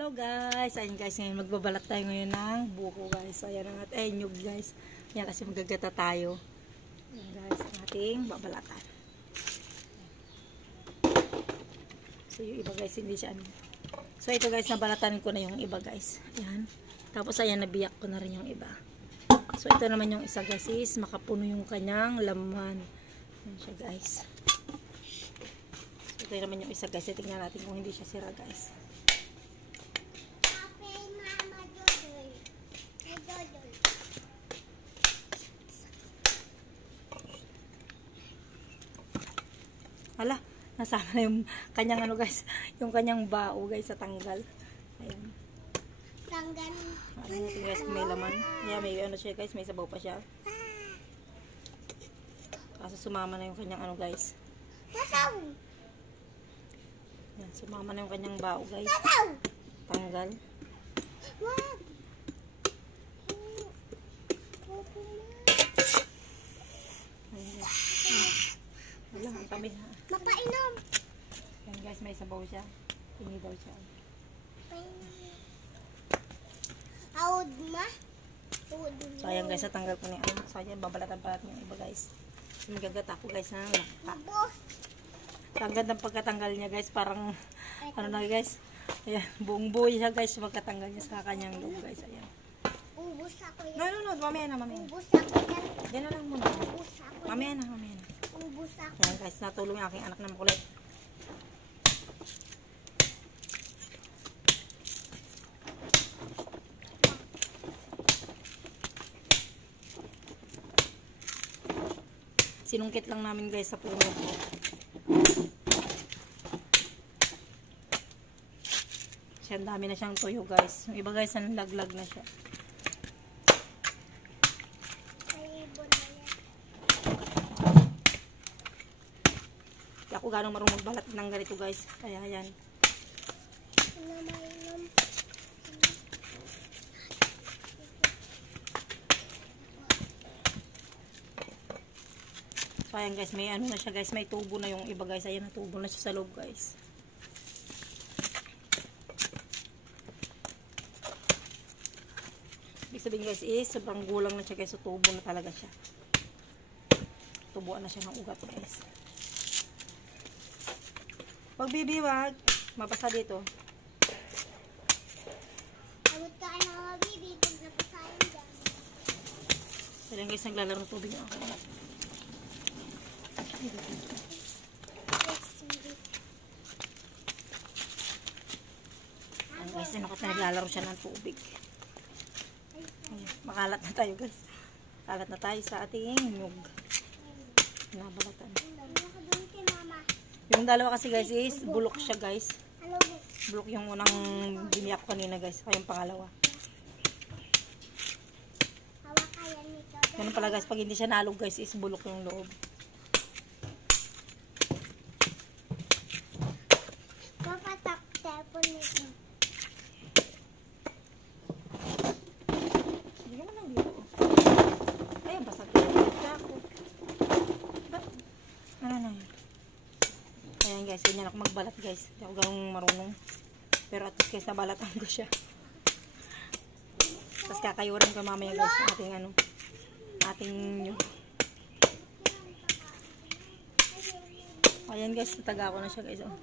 Hello guys, ayun guys, ngayon magbabalat tayo ngayon ng buko guys. So ayan ang nyug guys. Yan kasi magagata tayo. Ayan guys, ang ating babalatan. So yung iba guys, hindi siya ano. So ito guys, nabalatan ko na yung iba guys. Ayan. Tapos ayan, nabiyak ko na rin yung iba. So ito naman yung isa guys, is makapuno yung kanyang laman. Ayan siya guys. So ito naman yung isa guys, tingnan natin kung hindi siya sira guys. Hala, nasama na yung kanyang ano guys, yung kanyang bao guys sa tanggal. Ayun. Tanggal. Ano natin guys, may laman. Yeah, may ano siya guys, may sabaw pa siya. Kaso sumama na yung kanyang ano guys. Tataw. Yan, sumama na yung kanyang bao guys. Tataw. Tanggal. Wag. Ayun guys. Wala, ang tabi ha. Mapainom. Yan guys, may sabaw siya. Tingi daw siya. Aud ma. Aud. So ayan guys, natanggal ko na yung ano. So ayan, babalatan pa natin yung iba guys. Magagat ako guys ng lakta. Boss. Tanggal ng pagkatanggal niya guys, parang ano na guys. Ayan, buong buhay siya guys, magkatanggal niya sa kanyang loob guys. Ayan. Ubus ako yan. No, mamaya na, mamaya na. Ubus ako yan. Diyan na lang muna. Ubus ako. Mamaya na, mamaya na. Ubus ako. Ayan guys, natulong yung aking anak na makulit. Sinungkit lang namin guys sa puno ko. Siya, ang dami na siyang tuyo guys. Yung iba guys, nalaglag na siya. May ibon na yan. Hindi ako ganong marunong magbalat ng ganito guys. Kaya yan. Mainom. So ayan guys, may ano na siya guys. May tubo na yung iba guys. Ayan, natubo na siya sa loob guys. Ibig sabihin guys is sobrang gulang na siya guys. So tubo na talaga siya. Tubuan na siya ng ugat guys. Pag bibiwag, mapasa dito. Awit ka ay nakabibi pag napasayan dyan. So ayan guys, naglalaro ng tubig ako. Ayan guys, naglalaro siya ng tubig. Ayan, makalat na tayo guys. Kalat na tayo sa ating nyug. Nabalatan. Nakadun kay mama. Yung dalawa kasi guys is bulok siya guys. Ano ba? Bulok yung unang biniyak ko kanina guys. Kaya yung pangalawa. Hawak kaya nito. Ganun pala guys, pag hindi siya nalog guys is bulok yung loob. Papatak telepon nito. Hindi naman lang dito. Ayun, basta siya ako. Ba't? Ano na yun? Ayan guys, ganyan ako magbalat guys. Hindi ako ganun marunong. Pero at least guys, nabalatan ko siya. Tapos kakayurin ko mamaya guys ng ating ano, ating nyug. Ayan guys, nataga ko na siya guys. Oh.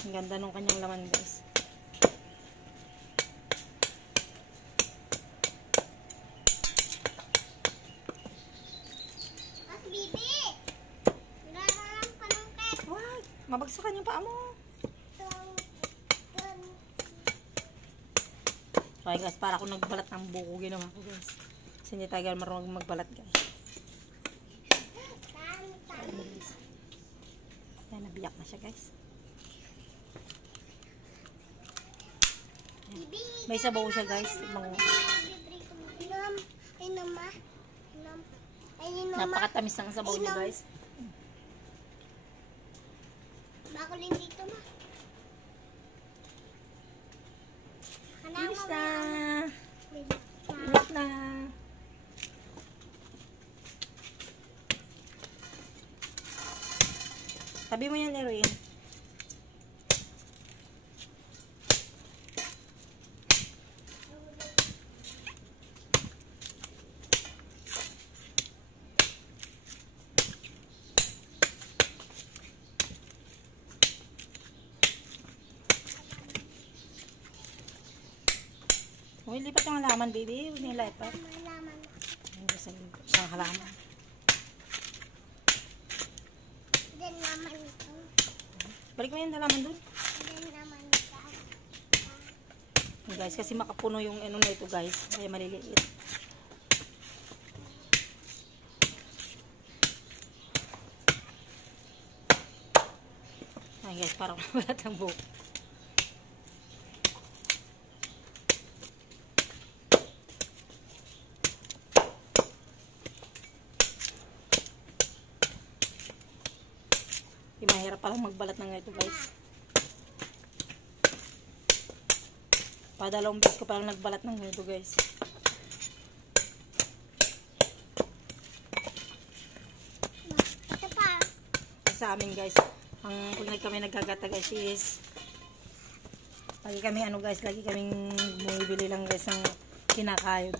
Ang ganda nung kanyang laman guys. Mas bibi! Nagaralang panungkit. Wag! Mabagsakan yung paa mo. So guys, para ako nagbalat ng buko ginawa ko guys. Kasi hindi tayo marunong magbalat guys. Ayan guys. Ayan, nabiyak na siya guys. Ayan. May sabaw siya guys. Inom. Inom ma. Inom. Ay, inom ma. Napakatamis ng sabaw niya guys. Bako din dito ma. Bilis na. Bilis na. Bilis na. Tabi mo yan, Erin. Nilipat yung halaman, baby. Huwag nilipat. Malaman na. Ayun guys, nilipat siyang halaman. Then naman ito. Balik mo yung halaman dun. Then naman ito. Ayun guys, kasi makapuno yung ano na ito guys. Kaya maliliit. Ayun guys, parang wala tang buhok. Mahirap palang magbalat ng ito guys. Padalawang beses ko palang nagbalat ng ito guys. Ito pa. Sa amin guys, ang pag kami nagkagata guys is lagi kami ano guys, lagi kaming bumibili lang guys ng kinakayod.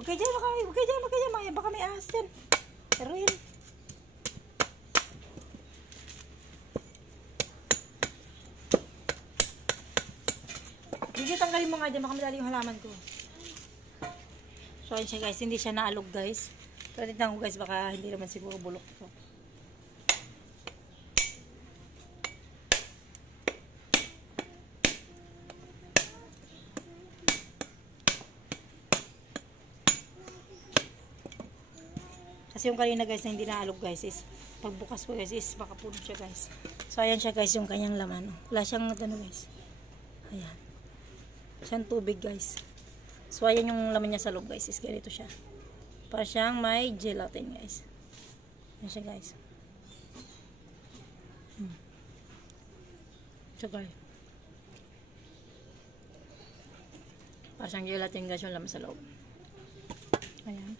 Huwag kayo dyan, baka may ahas dyan. Pero yun. Hindi, tanggalin mo nga dyan, baka madali yung halaman ko. So, ayun siya guys, hindi siya naalog guys. Pero tignan ko guys, baka hindi naman siguro bulok ito. Kasi yung kanina guys na hindi naalog guys is pagbukas ko guys is makapuno siya guys. So ayan siya guys yung kanyang laman. Wala siyang ano guys. Ayan. Siyang tubig guys. So ayan yung laman niya sa loob guys is ganito siya. Para siyang may gelatin guys. Ayan siya guys. So guys. Para siyang gelatin guys yung laman sa loob. Ayan.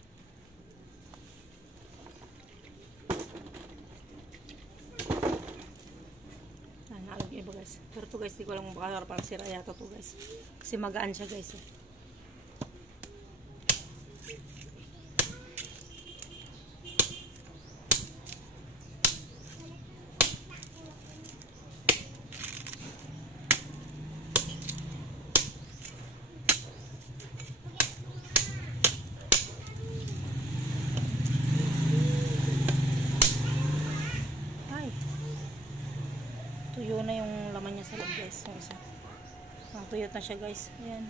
Iba guys. Pero to guys, di ko lang baka parang sira yata to guys. Kasi magaan siya guys. Tuyo na yung laman niya sa loob guys. Yung isa. Tuyot na siya guys. Ayan.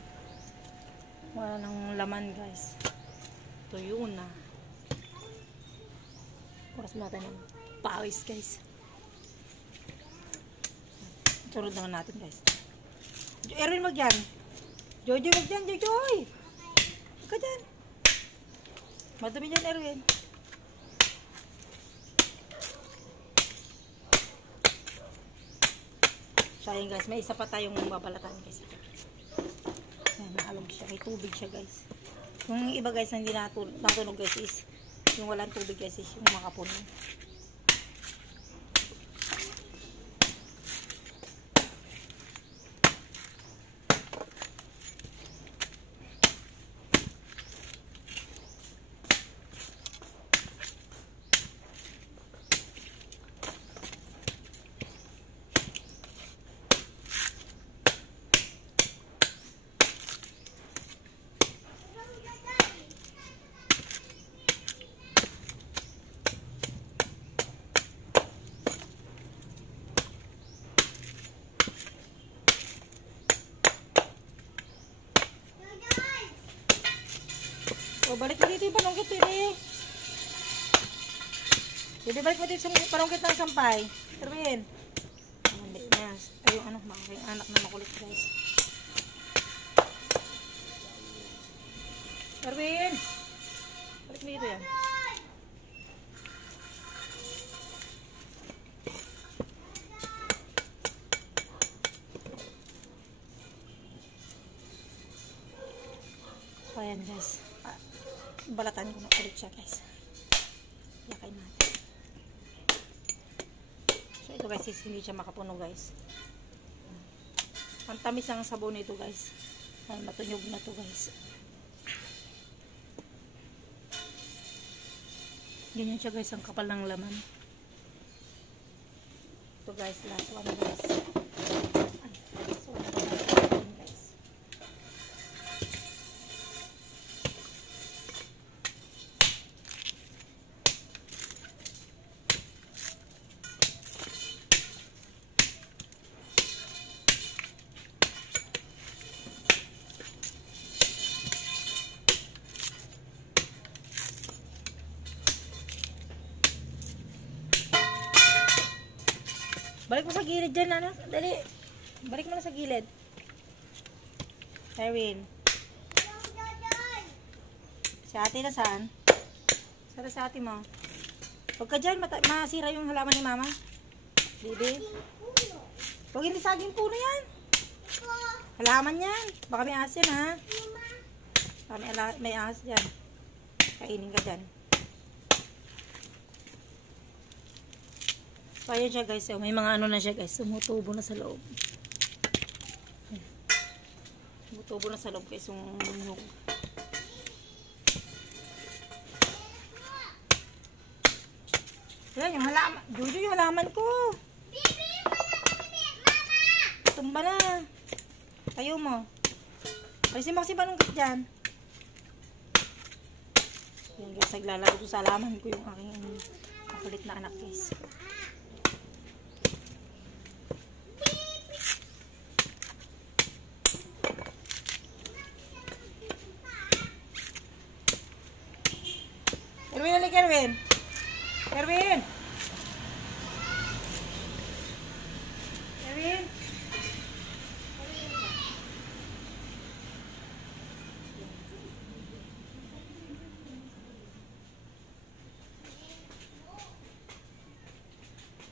Wala nang laman guys. Tuyo na. Oras mo natin ng pawis guys. Surod naman natin guys. Erwin wag yan. Jojo wag yan. Jojoy. Wag ka dyan. Madami dyan Erwin. So ayun guys, may isa pa tayong babalatan guys. Ayan, naalog siya. May tubig siya guys. Yung iba guys na hindi natunog guys is yung walang tubig guys is yung makapuno. O, balik mo dito yung panungkit, Pili. Pili, balik mo dito yung panungkit ng sampay. Erwin. Hindi na. Ay, yung ano, yung anak na makulit, guys. Erwin. Balik mo dito yan. So, ayan, guys. Balatan ko na ulit siya guys. Lakay natin. So ito guys is hindi siya makapuno guys. Ang tamis ang sabon nito guys. Matunyog na to guys. Ganyan siya guys, ang kapal ng laman. Ito guys, last one guys. Ay, last one guys. Balik mo sa gilid dyan, anak. Dali. Balik mo na sa gilid. Erwin. Si ate na saan? Saan si ate mo? Huwag ka dyan. Masira yung halaman ni mama. Bibi. Huwag hindi saging puno yan. Halaman yan. Baka may asin ha. Baka may asin dyan. Kainin ka dyan. So, ayan siya guys. May mga ano na siya guys. Tumutubo na sa loob. Tumutubo na sa loob guys. Yung yan, yung halaman. Jojo, yung halaman ko. Tumba na. Tayo mo. Alisin mo kasi balungkit dyan. Yan guys. Naglalaro ko sa halaman ko yung aking makulit na anak guys. Erwin, ulit Erwin. Erwin. Erwin.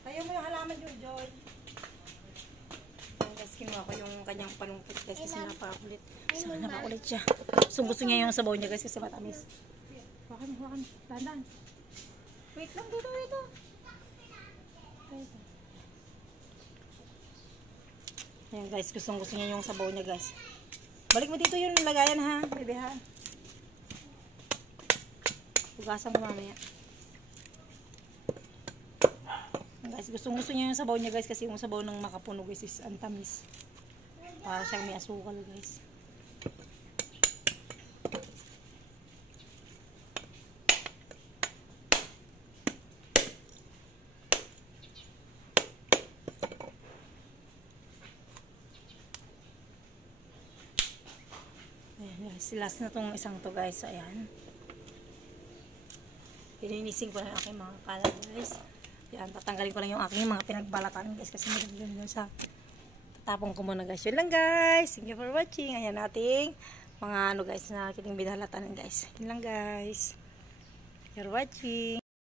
Tayo mo yung halaman, Jojoy. Guys, kinuha ko yung kanyang panungkit guys kasi napakulit. Sana napakulit siya. So, gusto niya yung sabaw niya guys kasi matamis. Hawakan. Dahan. Wait lang, dito. Ayan guys, gusto niya yung sabaw niya guys. Balik mo dito yung lagayan ha, bebe ha. Hugasan mo mamaya. Ayan guys, gusto niya yung sabaw niya guys kasi yung sabaw ng makapuno guys is antamis. Para siyang may asukal guys. Ayan guys, last na tong isang to guys. Ayan. Pininisin ko na yung aking mga kalat guys. Ayan, tatanggalin ko lang yung aking mga pinagbalatan guys. Kasi magagawin sa tatapong ko muna guys. Yun lang guys. Thank you for watching. Ayan nating mga ano guys na kiting binalatan guys. Yun lang guys. You're watching.